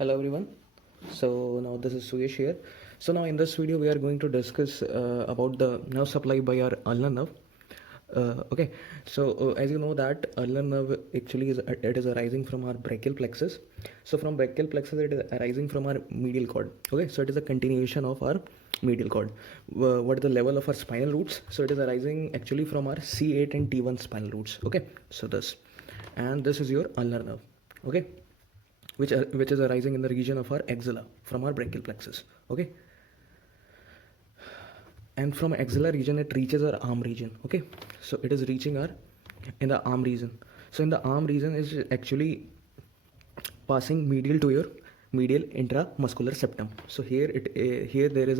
Hello everyone. So now this is Suyesh here. So now in this video we are going to discuss about the nerve supply by our ulnar nerve. Okay, so as you know that ulnar nerve actually is arising from our brachial plexus. So from brachial plexus it is arising from our medial cord. Okay, so it is a continuation of our medial cord. What is the level of our spinal roots? So it is arising actually from our C8 and T1 spinal roots. Okay, so this, and this is your ulnar nerve. Okay, which is arising in the region of our axilla from our brachial plexus. Okay, and from axilla region it reaches our arm region. Okay, so it is reaching our in the arm region. So in the arm region is actually passing medial to your medial intramuscular septum. So here there is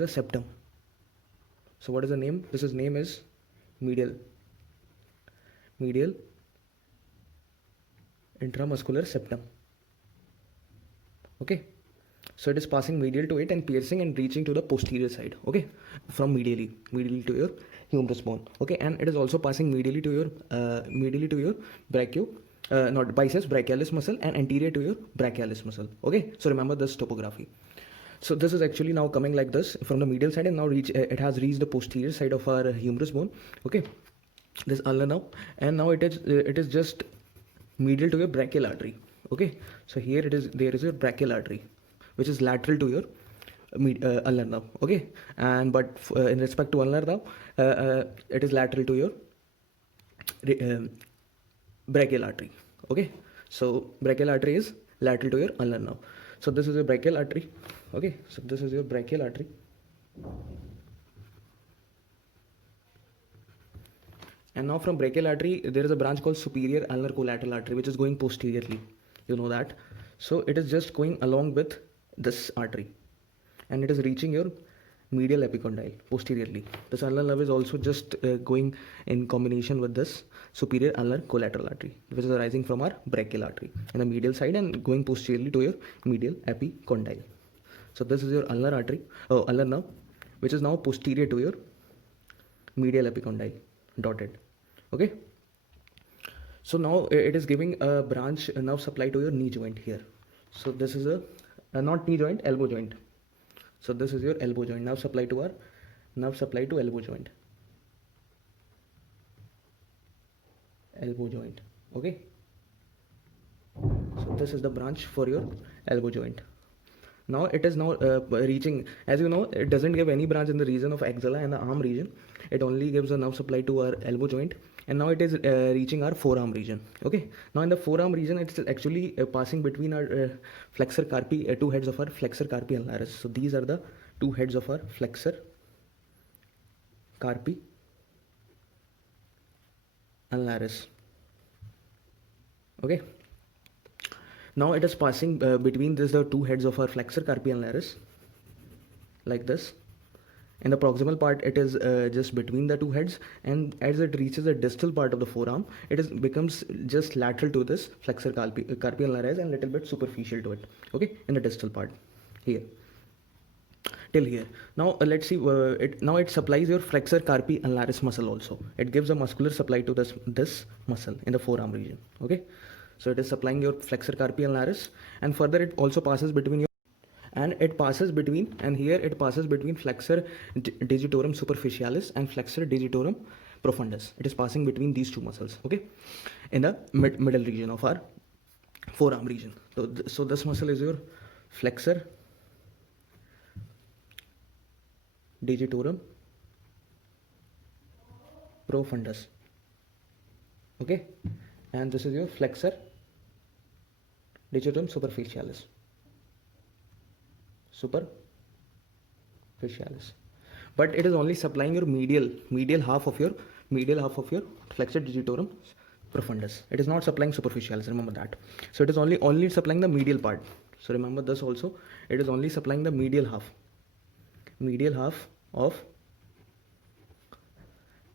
a septum. So what is the name? Name is medial intramuscular septum. Okay, so it is passing medial to it and piercing and reaching to the posterior side. Okay, from medially to your humerus bone. Okay, and it is also passing medially to your not biceps brachialis muscle and anterior to your brachialis muscle. Okay, so remember this topography. So this is actually now coming like this from the medial side and now it has reached the posterior side of our humerus bone. Okay, this ulnar now, and now it is just medial to your brachial artery. Okay, so here there is a brachial artery which is lateral to your ulnar nerve. Okay, and but in respect to ulnar nerve, it is lateral to your brachial artery. Okay, so brachial artery is lateral to your ulnar nerve. So this is your brachial artery. Okay, so this is your brachial artery. And now from brachial artery, there is a branch called superior ulnar collateral artery, which is going posteriorly. You know that. So it is just going along with this artery, and it is reaching your medial epicondyle posteriorly. This ulnar nerve is also just going in combination with this superior ulnar collateral artery, which is arising from our brachial artery in the medial side and going posteriorly to your medial epicondyle. So this is your ulnar nerve, which is now posterior to your medial epicondyle, dotted. Okay, so now it is giving a branch nerve supply to your knee joint here. So this is a not knee joint, elbow joint. So this is your elbow joint, nerve supply to elbow joint. Okay, so this is the branch for your elbow joint. Now it is now reaching, as you know, it doesn't give any branch in the region of axilla and the arm region. It only gives a nerve supply to our elbow joint, and now it is reaching our forearm region. Okay, now in the forearm region it's actually passing between our flexor carpi, two heads of our flexor carpi ulnaris. So these are the two heads of our flexor carpi ulnaris. Okay, now it is passing between the two heads of our flexor carpi ulnaris like this. In the proximal part, it is just between the two heads, and as it reaches the distal part of the forearm, it becomes just lateral to this flexor carpi ulnaris and little bit superficial to it. Okay, in the distal part here till here. Now let's see. Now it supplies your flexor carpi ulnaris muscle also. It gives a muscular supply to this muscle in the forearm region. Okay, so it is supplying your flexor carpi ulnaris, and further it also passes between your it passes between flexor digitorum superficialis and flexor digitorum profundus. It is passing between these two muscles. Okay, in the middle region of our forearm region. So this muscle is your flexor digitorum profundus. Okay, and this is your flexor digitorum superficialis. But it is only supplying your medial half of your flexor digitorum profundus. It is not supplying superficialis, remember that. So it is only supplying the medial part. So remember this also, it is only supplying the medial half of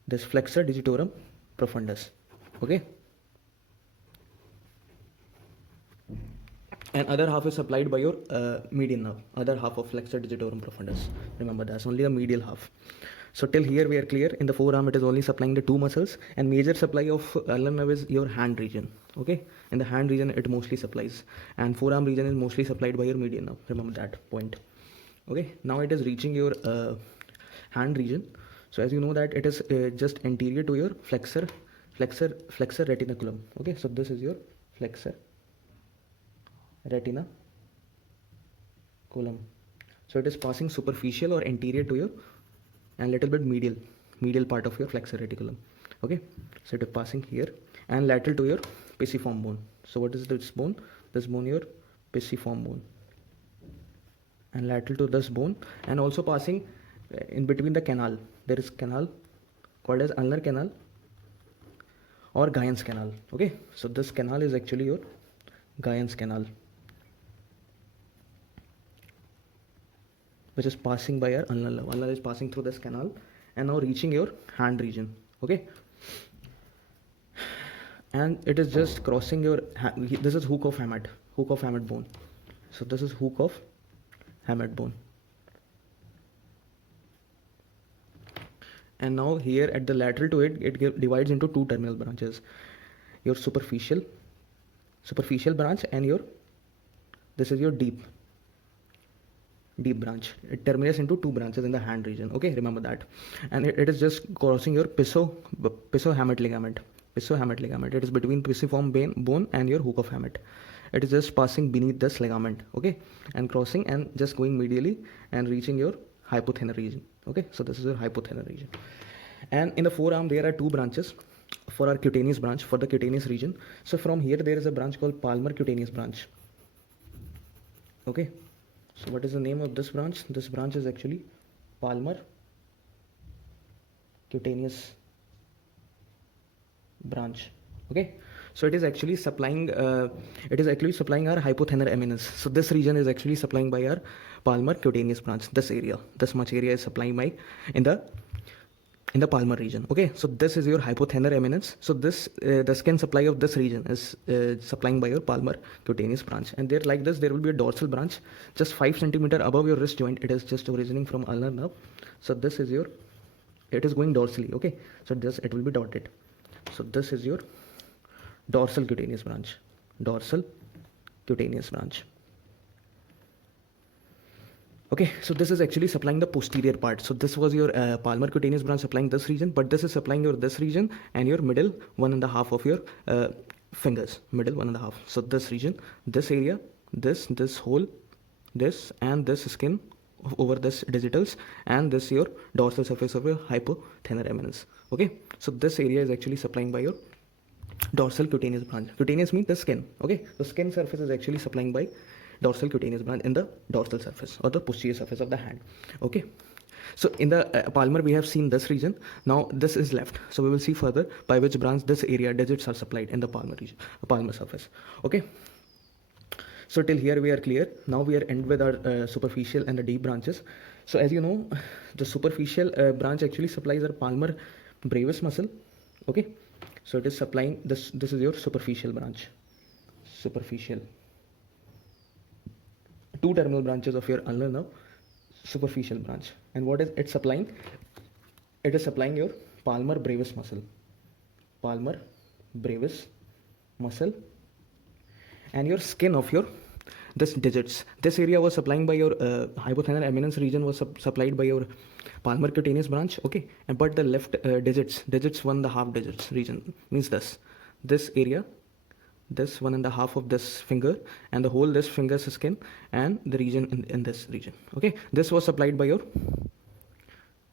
this flexor digitorum profundus. Okay, and other half is supplied by your median nerve, other half of flexor digitorum profundus. Remember that's only the medial half. So till here we are clear. In the forearm it is only supplying the two muscles, and major supply of ulnar nerve is your hand region. Okay, in the hand region it mostly supplies, and forearm region is mostly supplied by your median nerve. Remember that point. Okay, now it is reaching your hand region. So as you know that it is just anterior to your flexor retinaculum. Okay, so this is your flexor retinaculum. So it is passing superficial or anterior to your and little bit medial part of your flexor reticulum. Okay, so it is passing here and lateral to your pisiform bone. So what is this bone? This bone your pisiform bone, and lateral to this bone, and also passing in between the canal. There is canal called as ulnar canal or Guyon's canal. Okay, so this canal is actually your Guyon's canal, which is passing by our ulnar. Ulnar is passing through this canal and now reaching your hand region. Okay, and it is just crossing your this is hook of hamate bone. So this is hook of hamate bone, and now here at the lateral to it divides into two terminal branches, your superficial branch and your this is your deep branch. It terminates into two branches in the hand region. Okay, remember that. And it is just crossing your pisohamate ligament. It is between pisiform bone and your hook of hamate. It is just passing beneath this ligament. Okay, and crossing and just going medially and reaching your hypothenar region. Okay, so this is your hypothenar region. And in the forearm there are two branches for our cutaneous branch, for the cutaneous region. So from here there is a branch called Palmar cutaneous branch. Okay, so what is the name of this branch? This branch is actually Palmar cutaneous branch. Okay, so it is actually supplying our hypothenar eminence. So this region is actually supplying by our Palmar cutaneous branch. This much area is supplying by in the Palmar region. Okay, so this is your hypothenar eminence. So this the skin supply of this region is supplying by your Palmar cutaneous branch, and there like this there will be a dorsal branch just 5 centimeter above your wrist joint. It is just originating from ulnar nerve. So this is your, it is going dorsally. Okay, so this it will be dotted. So this is your dorsal cutaneous branch. Okay, so this is actually supplying the posterior part. So this was your Palmar cutaneous branch supplying this region, but this is supplying your this region and your middle 1.5 of your fingers, middle 1.5. So this region, this area, this hole, this and this skin over this digitals, and this your dorsal surface of your hypothenar eminence. Okay, so this area is actually supplying by your dorsal cutaneous branch. Cutaneous means the skin. Okay, the skin surface is actually supplying by dorsal cutaneous branch in the dorsal surface or the posterior surface of the hand. Okay, so in the Palmar we have seen this region. Now this is left, so we will see further by which branch this area digits are supplied in the Palmar region, Palmar surface. Okay, so till here we are clear. Now we are end with our superficial and the deep branches. So as you know, the superficial branch actually supplies our Palmar Brevis muscle. Okay, so it is supplying this is your superficial branch. Two terminal branches of your ulnar nerve, superficial branch. And what is it supplying? It is supplying your Palmar Brevis muscle. And your skin of your this digits. This area was supplying by your hypothenar eminence region was supplied by your Palmar cutaneous branch. Okay, and but the left digits 1.5 digits region means this area, this 1.5 of this finger and the whole this finger's skin and the region in this region. Okay, this was supplied by your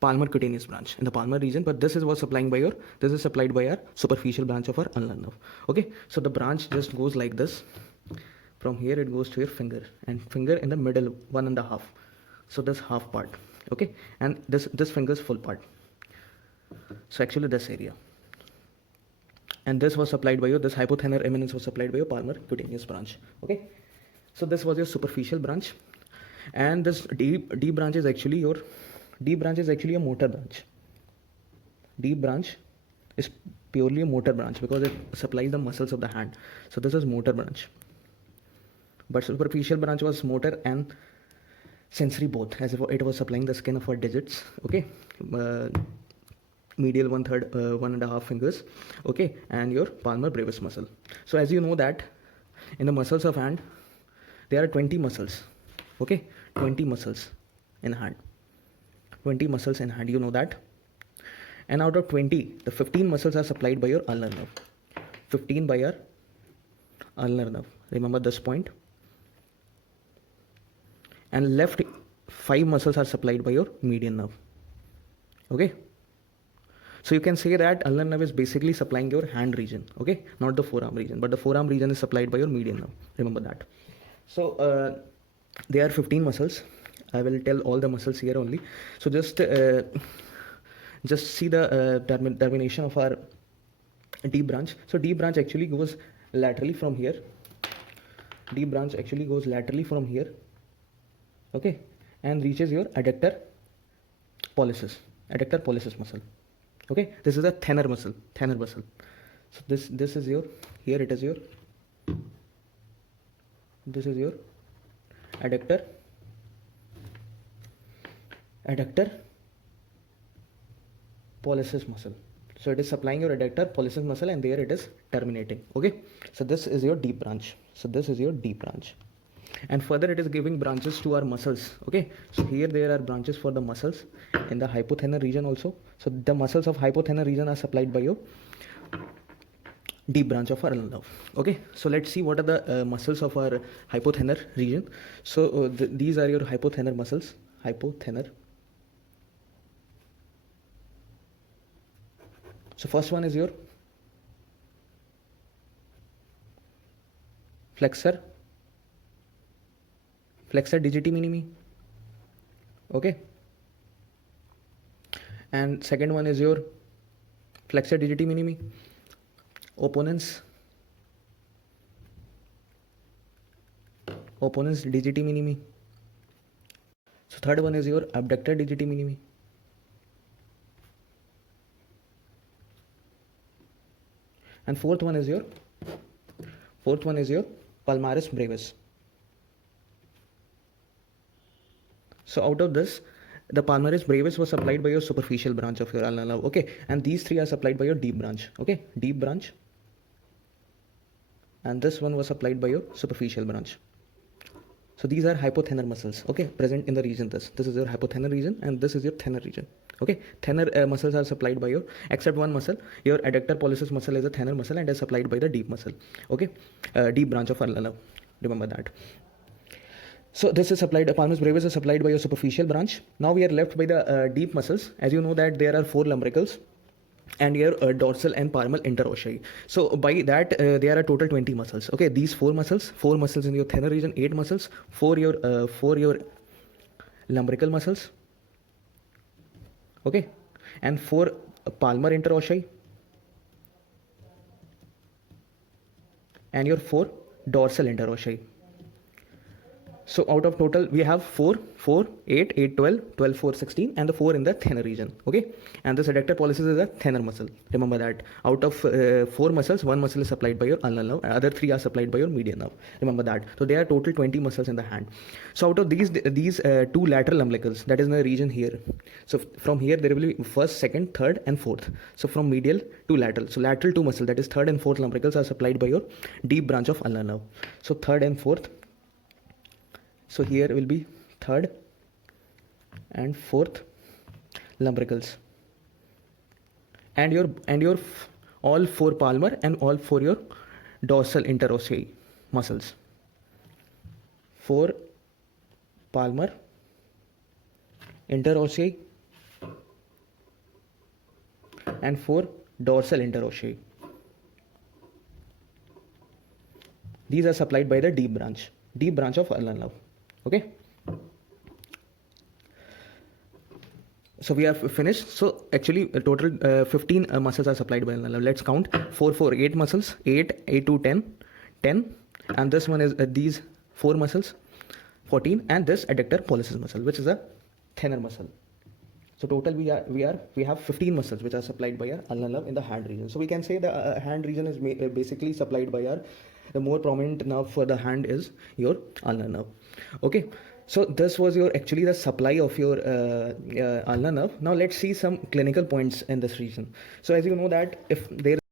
Palmar cutaneous branch in the Palmar region, but this is supplied by our superficial branch of our ulnar nerve. Okay, so the branch just goes like this. From here it goes to your finger, and finger in the middle 1.5. So this half part. Okay, and this finger's full part. So actually this area. And this was supplied by your, this hypothenar eminence was supplied by your Palmar cutaneous branch. Okay, so this was your superficial branch, and this deep branch is actually a motor branch. Deep branch is purely a motor branch because it supplies the muscles of the hand. So this is motor branch, but superficial branch was motor and sensory both, as if it was supplying the skin of our digits, okay, medial 1/3, 1.5 fingers, okay, and your palmar brevis muscle. So as you know that in the muscles of hand, there are 20 muscles, okay, 20 muscles in hand, 20 muscles in hand, you know that. And out of 20, the 15 muscles are supplied by your ulnar nerve, 15 by your ulnar nerve, remember this point. And left 5 muscles are supplied by your median nerve, okay. So you can say that ulnar nerve is basically supplying your hand region, okay, not the forearm region, but the forearm region is supplied by your median nerve, remember that. So there are 15 muscles. I will tell all the muscles here only. So just see the termination of our deep branch. So deep branch actually goes laterally from here. Deep branch actually goes laterally from here, okay, and reaches your adductor pollicis muscle, okay. This is a thenar muscle. So this is your, here it is your, this is your adductor pollicis muscle. So it is supplying your adductor pollicis muscle, and there it is terminating, okay. So this is your deep branch. And further it is giving branches to our muscles, okay. So here there are branches for the muscles in the hypothenar region also. So the muscles of hypothenar region are supplied by your deep branch of our ulnar nerve, okay. So let's see what are the muscles of our hypothenar region. So these are your hypothenar muscles. So first one is your flexor digiti minimi, okay. And second one is your flexor digiti minimi, opponens digiti minimi. So third one is your abductor digiti minimi. And fourth one is your palmaris brevis. So out of this, the palmaris brevis was supplied by your superficial branch of your ulnar nerve, okay, and these three are supplied by your deep branch, okay, deep branch, and this one was supplied by your superficial branch. So these are hypothenar muscles, okay, present in the region this is your hypothenar region, and this is your thenar region, okay. Thenar muscles are supplied by your, except one muscle, your adductor pollicis muscle is a thenar muscle and is supplied by the deep muscle, okay, deep branch of ulnar nerve, remember that. So this is supplied, palmaris brevis is supplied by your superficial branch. Now we are left by the deep muscles. As you know that there are 4 lumbricals and your dorsal and palmar interossei. So by that there are total 20 muscles, okay. These 4 muscles in your thenar region, 8 muscles, 4 your lumbrical muscles, okay, and 4 palmar interossei, and your 4 dorsal interossei. So out of total we have 4, 8, 8, 12, 12, 4, 16, and the 4 in the thenar region, okay. And this adductor pollicis is a thenar muscle, remember that. Out of 4 muscles, 1 muscle is supplied by your ulnar nerve, other 3 are supplied by your median nerve, remember that. So there are total 20 muscles in the hand. So out of these 2 lateral umbilicals, that is in the region here. So from here there will be first, second, third, and fourth. So from medial to lateral, so lateral 2 muscle, that is third and fourth lumbricals, are supplied by your deep branch of ulnar nerve. So third and fourth. So here will be third and fourth lumbricals, and your all 4 palmar and all 4 your dorsal interossei muscles. 4 palmar interossei and 4 dorsal interossei. These are supplied by the deep branch of ulnar nerve, okay. So we have finished. So actually total 15 muscles are supplied by ulnar nerve. Let's count. 4, 4, 8 muscles, 8 to 10, and this one is these 4 muscles, 14, and this adductor pollicis muscle, which is a thenar muscle. So total we have 15 muscles which are supplied by our ulnar nerve in the hand region. So we can say the hand region is basically supplied by the more prominent nerve for the hand is your ulnar nerve, okay. So this was your actually the supply of your ulnar nerve. Now let's see some clinical points in this region. So as you know that if there